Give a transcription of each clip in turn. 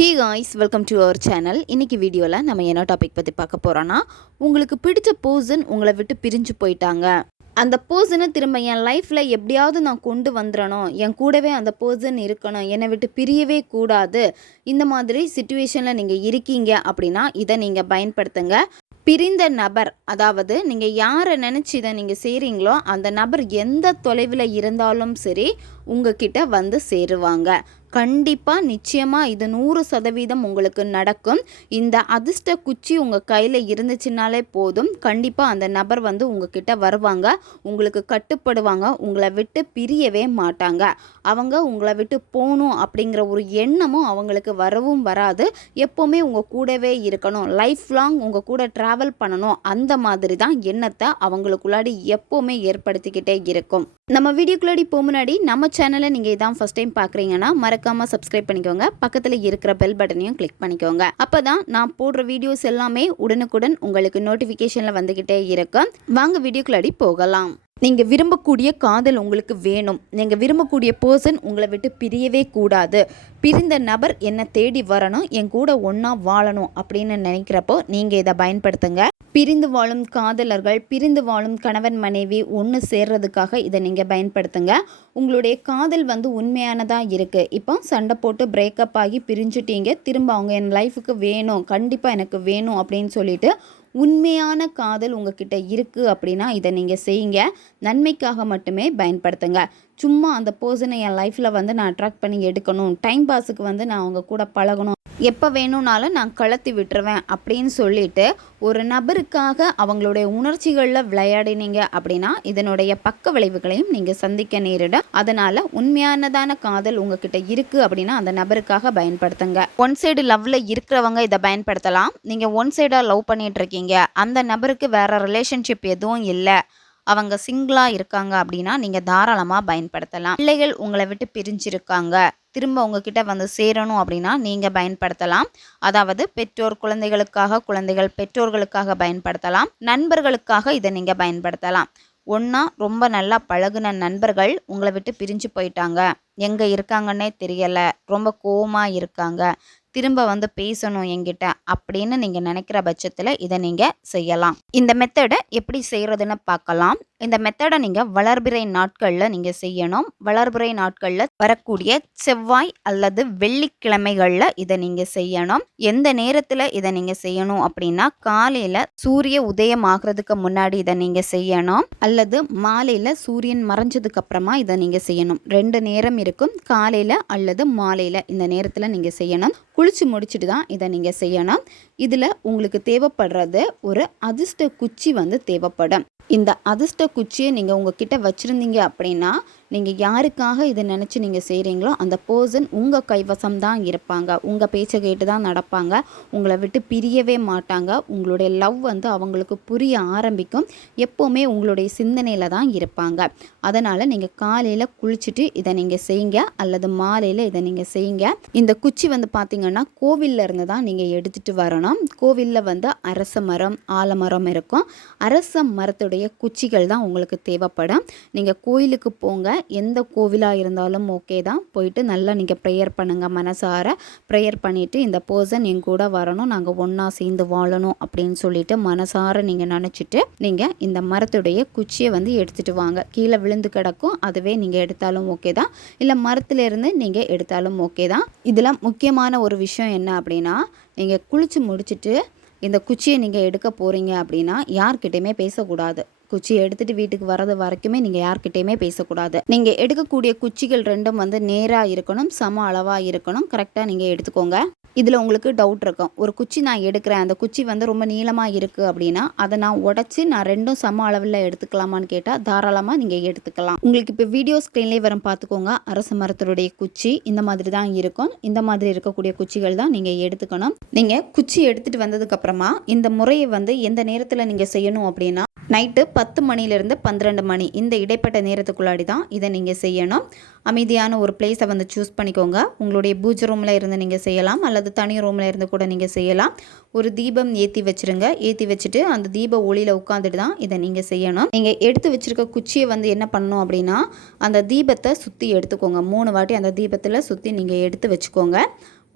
Hey guys, welcome to our channel. இன்றைக்கி வீடியோவில் நம்ம என்ன டாபிக் பற்றி பார்க்க போகிறோன்னா, உங்களுக்கு பிடிச்ச பர்சன் உங்களை விட்டு பிரிஞ்சு போயிட்டாங்க. அந்த பர்சனை திரும்ப என் லைஃப்பில் எப்படியாவது நான் கொண்டு வந்துடணும், என் கூடவே அந்த பர்சன் இருக்கணும், என்னை விட்டு பிரியவே கூடாது. இந்த மாதிரி சிச்சுவேஷனில் நீங்கள் இருக்கீங்க அப்படின்னா இதை நீங்கள் பயன்படுத்துங்க. பிரிந்த நபர், அதாவது நீங்கள் யாரை நினச்சி இதை நீங்கள் செய்கிறீங்களோ அந்த நபர் எந்த தொலைவில் இருந்தாலும் சரி உங்ககிட்ட வந்து சேருவாங்க. கண்டிப்பாக நிச்சயமாக இது 100% உங்களுக்கு நடக்கும். இந்த அதிர்ஷ்ட குச்சி உங்கள் கையில் இருந்துச்சுனாலே போதும், கண்டிப்பாக அந்த நபர் வந்து உங்ககிட்ட வருவாங்க, உங்களுக்கு கட்டுப்படுவாங்க, உங்களை விட்டு பிரியவே மாட்டாங்க. அவங்க உங்களை விட்டு போகணும் அப்படிங்கிற ஒரு எண்ணமும் அவங்களுக்கு வரவும் வராது. எப்போவுமே உங்கள் கூடவே இருக்கணும், லைஃப் லாங் உங்கள் கூட ட்ராவல் பண்ணணும், அந்த மாதிரி தான் எண்ணத்தை அவங்களுக்குள்ளாடி எப்போவுமே ஏற்படுத்திக்கிட்டே இருக்கும். நம்ம வீடியோக்குள்ளாடி போக முன்னாடி நம்ம சேனலை நீங்கள் இதான் ஃபஸ்ட் டைம் பார்க்குறீங்கன்னா மறக்காமல் சப்ஸ்கிரைப் பண்ணிக்கோங்க, பக்கத்தில் இருக்கிற பெல் பட்டனையும் கிளிக் பண்ணிக்கோங்க. அப்போ தான் நான் போடுற வீடியோஸ் எல்லாமே உடனுக்குடன் உங்களுக்கு நோட்டிஃபிகேஷனில் வந்துக்கிட்டே இருக்கும். வாங்க வீடியோக்குள்ளாடி போகலாம். நீங்கள் விரும்பக்கூடிய காதல் உங்களுக்கு வேணும், நீங்கள் விரும்பக்கூடிய பர்சன் உங்களை விட்டு பிரியவே கூடாது, பிரிந்த நபர் என்னை தேடி வரணும், என் கூட ஒன்றா வாழணும் அப்படின்னு நினைக்கிறப்போ நீங்கள் இதை பயன்படுத்துங்க. பிரிந்து வாழும் காதலர்கள், பிரிந்து வாழும் கணவன் மனைவி ஒன்று சேர்றதுக்காக இதை நீங்கள் பயன்படுத்துங்க. உங்களுடைய காதல் வந்து உண்மையானதாக இருக்குது, இப்போ சண்டை போட்டு பிரேக்கப் ஆகி பிரிஞ்சுட்டீங்க, திரும்ப அவங்க என் லைஃபுக்கு வேணும், கண்டிப்பாக எனக்கு வேணும் அப்படின்னு சொல்லிட்டு உண்மையான காதல் உங்ககிட்ட இருக்குது அப்படின்னா இதை நீங்கள் செய்யுங்க. நன்மைக்காக மட்டுமே பயன்படுத்துங்க. சும்மா அந்த பர்சனை என் லைஃப்பில் வந்து நான் அட்ராக்ட் பண்ணி எடுக்கணும், டைம் பாஸுக்கு வந்து நான் அவங்க கூட பழகணும், எப்போ வேணும்னாலும் நான் கலத்தி விட்டுருவேன் அப்படின்னு சொல்லிட்டு ஒரு நபருக்காக அவங்களுடைய உணர்ச்சிகளில் விளையாடினீங்க அப்படின்னா இதனுடைய பக்க விளைவுகளையும் நீங்கள் சந்திக்க நேரிடும். அதனால் உண்மையானதான காதல் உங்ககிட்ட இருக்குது அப்படின்னா அந்த நபருக்காக பயன்படுத்துங்க. ஒன் சைடு லவ்வில் இருக்கிறவங்க இதை பயன்படுத்தலாம். நீங்கள் ஒன் சைடாக லவ் பண்ணிட்டு இருக்கீங்க, அந்த நபருக்கு வேற ரிலேஷன்ஷிப் எதுவும் இல்லை, அவங்க சிங்கிளாக இருக்காங்க அப்படின்னா நீங்கள் தாராளமாக பயன்படுத்தலாம். பிள்ளைகள் உங்களை விட்டு பிரிஞ்சிருக்காங்க, திரும்ப உங்ககிட்ட வந்து சேரணும் அப்படின்னா நீங்கள் பயன்படுத்தலாம். அதாவது பெற்றோர் குழந்தைகளுக்காக, குழந்தைகள் பெற்றோர்களுக்காக பயன்படுத்தலாம். நண்பர்களுக்காக இதை நீங்கள் பயன்படுத்தலாம். ஒன்றா ரொம்ப நல்லா பழகுன நண்பர்கள் உங்களை விட்டு பிரிஞ்சு போயிட்டாங்க, எங்கே இருக்காங்கன்னே தெரியலை, ரொம்ப கோவமாக இருக்காங்க, திரும்ப வந்து பேசணும் என்கிட்ட அப்படின்னு நீங்கள் நினைக்கிற பட்சத்தில் இதை நீங்கள் செய்யலாம். இந்த மெத்தடை எப்படி செய்கிறதுன்னு பார்க்கலாம். இந்த மெத்தடை நீங்கள் வளர்பிறை நாட்களில் நீங்கள் செய்யணும். வளர்பிறை நாட்களில் வரக்கூடிய செவ்வாய் அல்லது வெள்ளிக்கிழமைகளில் இதை நீங்கள் செய்யணும். எந்த நேரத்தில் இதை நீங்கள் செய்யணும் அப்படின்னா காலையில் சூரிய உதயம் ஆகிறதுக்கு முன்னாடி இதை நீங்கள் செய்யணும், அல்லது மாலையில் சூரியன் மறைஞ்சதுக்கு அப்புறமா இதை நீங்கள் செய்யணும். 2 நேரம் இருக்கும், காலையில் அல்லது மாலையில் இந்த நேரத்தில் நீங்கள் செய்யணும். குளிச்சு முடிச்சுட்டு தான் இதை நீங்கள் செய்யணும். இதில் உங்களுக்கு தேவைப்படுறது ஒரு அதிர்ஷ்ட குச்சி வந்து தேவைப்படும். இந்த அதிர்ஷ்ட குச்சியை நீங்கள் உங்ககிட்ட வச்சுருந்தீங்க அப்படின்னா நீங்கள் யாருக்காக இதை நினச்சி நீங்கள் செய்கிறீங்களோ அந்த பர்சன் உங்கள் கைவசம் தான் இருப்பாங்க, உங்கள் பேச்சை கேட்டு தான் நடப்பாங்க, உங்களை விட்டு பிரியவே மாட்டாங்க. உங்களுடைய லவ் வந்து அவங்களுக்கு புரிய ஆரம்பிக்கும், எப்போவுமே உங்களுடைய சிந்தனையில் தான் இருப்பாங்க. அதனால் நீங்கள் காலையில் குளிச்சுட்டு இதை நீங்கள் செய்யுங்க, அல்லது மாலையில் இதை நீங்கள் செய்யுங்க. இந்த குச்சி வந்து பார்த்திங்கன்னா கோவிலில் இருந்து தான் நீங்கள் எடுத்துகிட்டு வரணும். கோவிலில் வந்து அரச மரம், ஆலமரம் இருக்கும். அரச மரத்துடைய குச்சிகள் தான் உங்களுக்கு தேவைப்படும். நீங்கள் கோயிலுக்கு போங்க, எந்த கோவிலாக இருந்தாலும் ஓகே தான், போயிட்டு நல்லா நீங்கள் ப்ரேயர் பண்ணுங்கள், மனசார ப்ரேயர் பண்ணிவிட்டு இந்த பர்சன் என் கூட வரணும், நாங்கள் ஒன்றா சேர்ந்து வாழணும் அப்படின்னு சொல்லிட்டு மனசார நீங்கள் நினச்சிட்டு நீங்கள் இந்த மரத்துடைய குச்சியை வந்து எடுத்துகிட்டு வாங்க. கீழே விழுந்து கிடக்கும், அதுவே நீங்கள் எடுத்தாலும் ஓகே தான், இல்லை மரத்துலேருந்து நீங்கள் எடுத்தாலும் ஓகே தான். இதில் முக்கியமான ஒரு விஷயம் என்ன அப்படின்னா, நீங்கள் குளித்து முடிச்சுட்டு இந்த குச்சியை நீங்கள் எடுக்க போகிறீங்க அப்படின்னா யார்கிட்டையுமே பேசக்கூடாது. குச்சி எடுத்துகிட்டு வீட்டுக்கு வர்றது வரைக்குமே நீங்கள் யார்கிட்டையுமே பேசக்கூடாது. நீங்கள் எடுக்கக்கூடிய குச்சிகள் 2ம் வந்து நேராக இருக்கணும், சம அளவாக இருக்கணும். கரெக்டாக நீங்கள் எடுத்துக்கோங்க. இதில் உங்களுக்கு டவுட் இருக்கும், ஒரு குச்சி நான் எடுக்கிறேன், அந்த குச்சி வந்து ரொம்ப நீளமாக இருக்குது அப்படின்னா அதை நான் உடச்சி நான் 2ம் சம அளவில் எடுத்துக்கலாமான்னு கேட்டால் தாராளமாக நீங்கள் எடுத்துக்கலாம். உங்களுக்கு இப்போ வீடியோ ஸ்க்ரீன்லேயே வரும் பார்த்துக்கோங்க. அரச மரத்துடைய குச்சி இந்த மாதிரி தான் இருக்கும். இந்த மாதிரி இருக்கக்கூடிய குச்சிகள் தான் நீங்கள் எடுத்துக்கணும். நீங்கள் குச்சி எடுத்துகிட்டு வந்ததுக்கப்புறமா இந்த முறையை வந்து எந்த நேரத்தில் நீங்கள் செய்யணும் அப்படின்னா நைட்டு 10 மணிலேருந்து 12 மணி இந்த இடைப்பட்ட நேரத்துக்குள்ளாடி தான் இதை நீங்கள் செய்யணும். அமைதியான ஒரு பிளேஸை வந்து சூஸ் பண்ணிக்கோங்க. உங்களுடைய பூஜை ரூமில் இருந்து நீங்கள் செய்யலாம், அல்லது தனி ரூமில் இருந்து கூட நீங்கள் செய்யலாம். ஒரு தீபம் ஏற்றி வச்சுருங்க. ஏற்றி வச்சுட்டு அந்த தீப ஒளியில் உட்காந்துட்டு தான் இதை நீங்கள் செய்யணும். நீங்கள் எடுத்து வச்சுருக்க குச்சியை வந்து என்ன பண்ணணும் அப்படின்னா அந்த தீபத்தை சுற்றி எடுத்துக்கோங்க. 3 வாட்டி அந்த தீபத்தில் சுற்றி நீங்கள் எடுத்து வச்சுக்கோங்க.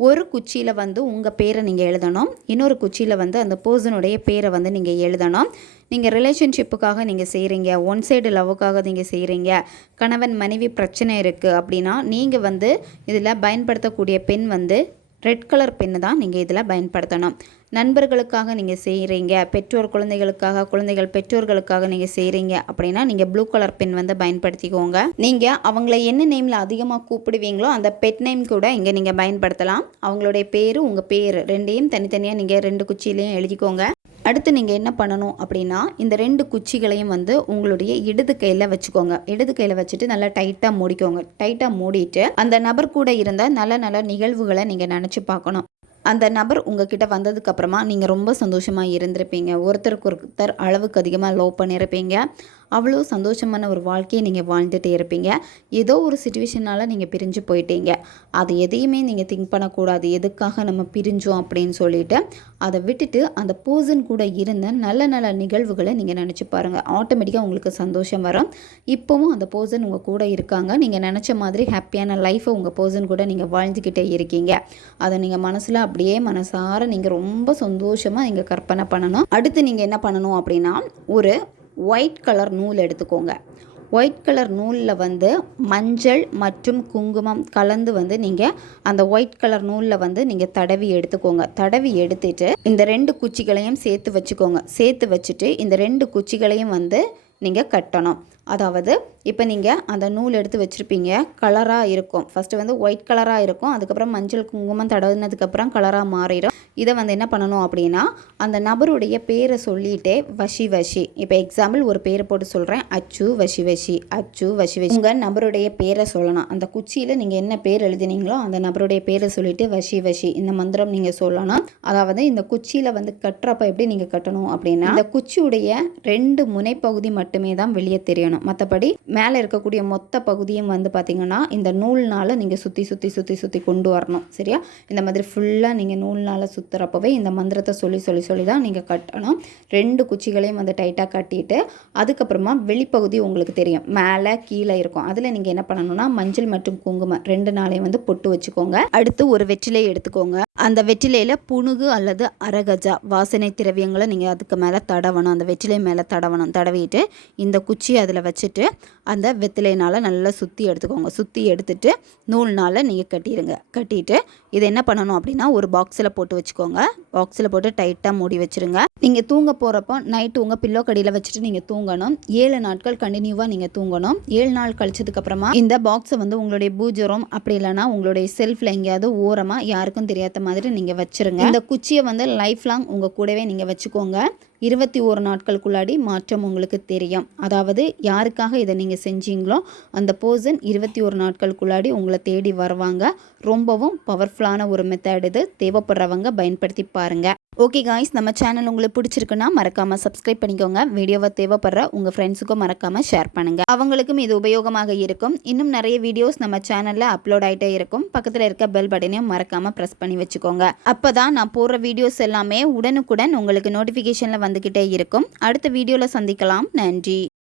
ஒரு குச்சியில் வந்து உங்கள் பேரை நீங்கள் எழுதணும், இன்னொரு குச்சியில் வந்து அந்த பர்சனுடைய பேரை வந்து நீங்கள் எழுதணும். நீங்கள் ரிலேஷன்ஷிப்புக்காக நீங்கள் செய்கிறீங்க, ஒன் சைடு லவ்வுக்காக நீங்கள் செய்கிறீங்க, கணவன் மனைவி பிரச்சனை இருக்குது அப்படின்னா நீங்கள் வந்து இதில் பயன்படுத்தக்கூடிய பென் வந்து ரெட் கலர் பென்னு தான் நீங்கள் இதில் பயன்படுத்தணும். நண்பர்களுக்காக நீங்கள் செய்கிறீங்க, பெற்றோர் குழந்தைகளுக்காக, குழந்தைகள் பெற்றோர்களுக்காக நீங்கள் செய்கிறீங்க அப்படின்னா நீங்கள் ப்ளூ கலர் பென் வந்து பயன்படுத்திக்கோங்க. நீங்கள் அவங்கள என்ன நேமில் அதிகமாக கூப்பிடுவீங்களோ அந்த பெட் நேம் கூட இங்கே நீங்கள் பயன்படுத்தலாம். அவங்களுடைய பேர், உங்கள் பேர் ரெண்டையும் தனித்தனியாக நீங்கள் 2 குச்சியிலையும் எழுதிக்கோங்க. அடுத்து நீங்கள் என்ன பண்ணணும் அப்படின்னா, இந்த 2 குச்சிகளையும் வந்து உங்களுடைய இடது கையில் வச்சுக்கோங்க. இடது கையில் வச்சுட்டு நல்லா டைட்டாக மூடிக்கோங்க. டைட்டாக மூடிட்டு அந்த நபர் கூட இருந்த நல்ல நல்ல நிகழ்வுகளை நீங்கள் நினச்சி பார்க்கணும். அந்த நபர் உங்ககிட்ட வந்ததுக்கப்புறமா நீங்கள் ரொம்ப சந்தோஷமாக இருந்திருப்பீங்க. ஒருத்தருக்கு ஒருத்தர் அளவுக்கு அதிகமாக லவ் பண்ணியிருப்பீங்க. அவ்வளோ சந்தோஷமான ஒரு வாழ்க்கையை நீங்கள் வாழ்ந்துகிட்டே இருப்பீங்க. ஏதோ ஒரு சிச்சுவேஷனால் நீங்கள் பிரிஞ்சு போயிட்டீங்க. அது எதையுமே நீங்கள் திங்க் பண்ணக்கூடாது, எதுக்காக நம்ம பிரிஞ்சோம் அப்படின்னு சொல்லிட்டு அதை விட்டுட்டு அந்த பர்சன் கூட இருந்த நல்ல நல்ல நிகழ்வுகளை நீங்கள் நினச்சி பாருங்கள். ஆட்டோமேட்டிக்காக உங்களுக்கு சந்தோஷம் வரும். இப்போவும் அந்த பர்சன் உங்கள் கூட இருக்காங்க. நீங்கள் நினச்ச மாதிரி ஹாப்பியான லைஃப்பை உங்கள் பர்சன் கூட நீங்கள் வாழ்ந்துக்கிட்டே இருக்கீங்க. அதை நீங்கள் மனசில் அப்படியே மனசார நீங்கள் ரொம்ப சந்தோஷமாக நீங்கள் கற்பனை பண்ணணும். அடுத்து நீங்கள் என்ன பண்ணணும் அப்படின்னா, ஒரு ஒயிட் கலர் நூல் எடுத்துக்கோங்க. ஒயிட் கலர் நூலில் வந்து மஞ்சள் மற்றும் குங்குமம் கலந்து வந்து நீங்கள் அந்த ஒயிட் கலர் நூலில் வந்து நீங்கள் தடவி எடுத்துக்கோங்க. தடவி எடுத்துட்டு இந்த 2 குச்சிகளையும் சேர்த்து வச்சுக்கோங்க. சேர்த்து வச்சுட்டு இந்த 2 குச்சிகளையும் வந்து நீங்கள் கட்டணும். அதாவது இப்போ நீங்கள் அந்த நூல் எடுத்து வச்சுருப்பீங்க, கலராக இருக்கும். ஃபஸ்ட்டு வந்து ஒயிட் கலராக இருக்கும், அதுக்கப்புறம் மஞ்சள் குங்குமம் தடவினதுக்கப்புறம் கலராக மாறிடும். இதை வந்து என்ன பண்ணணும் அப்படின்னா, அந்த நபருடைய பேரை சொல்லிகிட்டே வஷி வஷி, இப்போ எக்ஸாம்பிள் ஒரு பேரை போட்டு சொல்கிறேன், அச்சு வஷி வஷி, அச்சு வஷி வஷி. உங்கள் நபருடைய பேரை சொல்லணும். அந்த குச்சியில் நீங்கள் என்ன பேர் எழுதினீங்களோ அந்த நபருடைய பேரை சொல்லிவிட்டு வஷி வஷி இந்த மந்திரம் நீங்கள் சொல்லணும். அதாவது இந்த குச்சியில் வந்து கட்டுறப்ப எப்படி நீங்கள் கட்டணும் அப்படின்னா, இந்த குச்சியுடைய 2 முனைப்பகுதி மட்டுமே தான் வெளியே தெரியணும். மற்றபடி மேலே இருக்கக்கூடிய மொத்த பகுதியும் வந்து பார்த்திங்கன்னா இந்த நூல்னால் நீங்கள் சுற்றி சுற்றி சுற்றி சுற்றி கொண்டு வரணும். சரியா? இந்த மாதிரி ஃபுல்லாக நீங்கள் நூல்னால் சுற்றுறப்பவே இந்த மந்திரத்தை சொல்லி சொல்லி சொல்லி தான் நீங்கள் கட்டணும். 2 குச்சிகளையும் வந்து டைட்டாக கட்டிட்டு அதுக்கப்புறமா வெளிப்பகுதி உங்களுக்கு தெரியும், மேலே கீழே இருக்கும். அதில் நீங்கள் என்ன பண்ணணும்னா மஞ்சள் மற்றும் குங்குமம் 2 நாளையும் வந்து பொட்டு வச்சுக்கோங்க. அடுத்து ஒரு வெற்றிலை எடுத்துக்கோங்க. அந்த வெற்றிலையில் புணுகு அல்லது அரகஜா வாசனை திரவியங்களை நீங்கள் அதுக்கு மேலே தடவணும். அந்த வெற்றிலை மேலே தடவணும். தடவிட்டு இந்த குச்சியை அதில் வச்சுட்டு அந்த வெற்றிலைனால் நல்லா சுற்றி எடுத்துக்கோங்க. சுற்றி எடுத்துட்டு நூல்னால் நீங்கள் கட்டிடுங்க. கட்டிட்டு இதை என்ன பண்ணணும் அப்படின்னா ஒரு பாக்ஸில் போட்டு வச்சுக்கோங்க. பாக்ஸில் போட்டு டைட்டாக மூடி வச்சுருங்க. நீங்கள் தூங்க போகிறப்போ நைட்டு உங்கள் பில்லோ கடியில் வச்சுட்டு நீங்கள் தூங்கணும். 7 நாட்கள் கண்டினியூவாக நீங்கள் தூங்கணும். 7 நாள் கழிச்சதுக்கப்புறமா இந்த பாக்ஸை வந்து உங்களுடைய பூஜை ரூம் அப்படி இல்லைனா உங்களுடைய செல்ஃபில் எங்கேயாவது ஓரமாக யாருக்கும் தெரியாத மாதிரி நீங்கள் வச்சுருங்க. இந்த குச்சியை வந்து லைஃப் லாங் உங்கள் கூடவே நீங்கள் வச்சுக்கோங்க. 21 நாட்களுக்குள்ளாடி மாற்றம் உங்களுக்கு தெரியும். அதாவது யாருக்காக இதை நீங்கள் செஞ்சீங்களோ அந்த பர்சன் 21 நாட்களுக்குள்ளாடி உங்களை தேடி வருவாங்க. ரொம்பவும் பவர்ஃபுல்லான ஒரு மெத்தட் இது. தேவைப்படுறவங்க பயன்படுத்தி பாருங்கள். ஓகே காய்ஸ், நம்ம சேனல் உங்களுக்கு பிடிச்சிருக்குன்னா மறக்காமல் சப்ஸ்கிரைப் பண்ணிக்கோங்க. வீடியோவை தேவைப்படுற உங்கள் ஃப்ரெண்ட்ஸுக்கும் மறக்காமல் ஷேர் பண்ணுங்கள். அவங்களுக்கும் இது உபயோகமாக இருக்கும். இன்னும் நிறைய வீடியோஸ் நம்ம சேனலில் அப்லோட் ஆகிட்டே இருக்கும். பக்கத்தில் இருக்க பெல் பட்டனையும் மறக்காமல் ப்ரெஸ் பண்ணி வச்சுக்கோங்க. அப்போ தான் நான் போடுற வீடியோஸ் எல்லாமே உடனுக்குடன் உங்களுக்கு நோட்டிஃபிகேஷனில் வந்துக்கிட்டே இருக்கும். அடுத்த வீடியோவில் சந்திக்கலாம். நன்றி.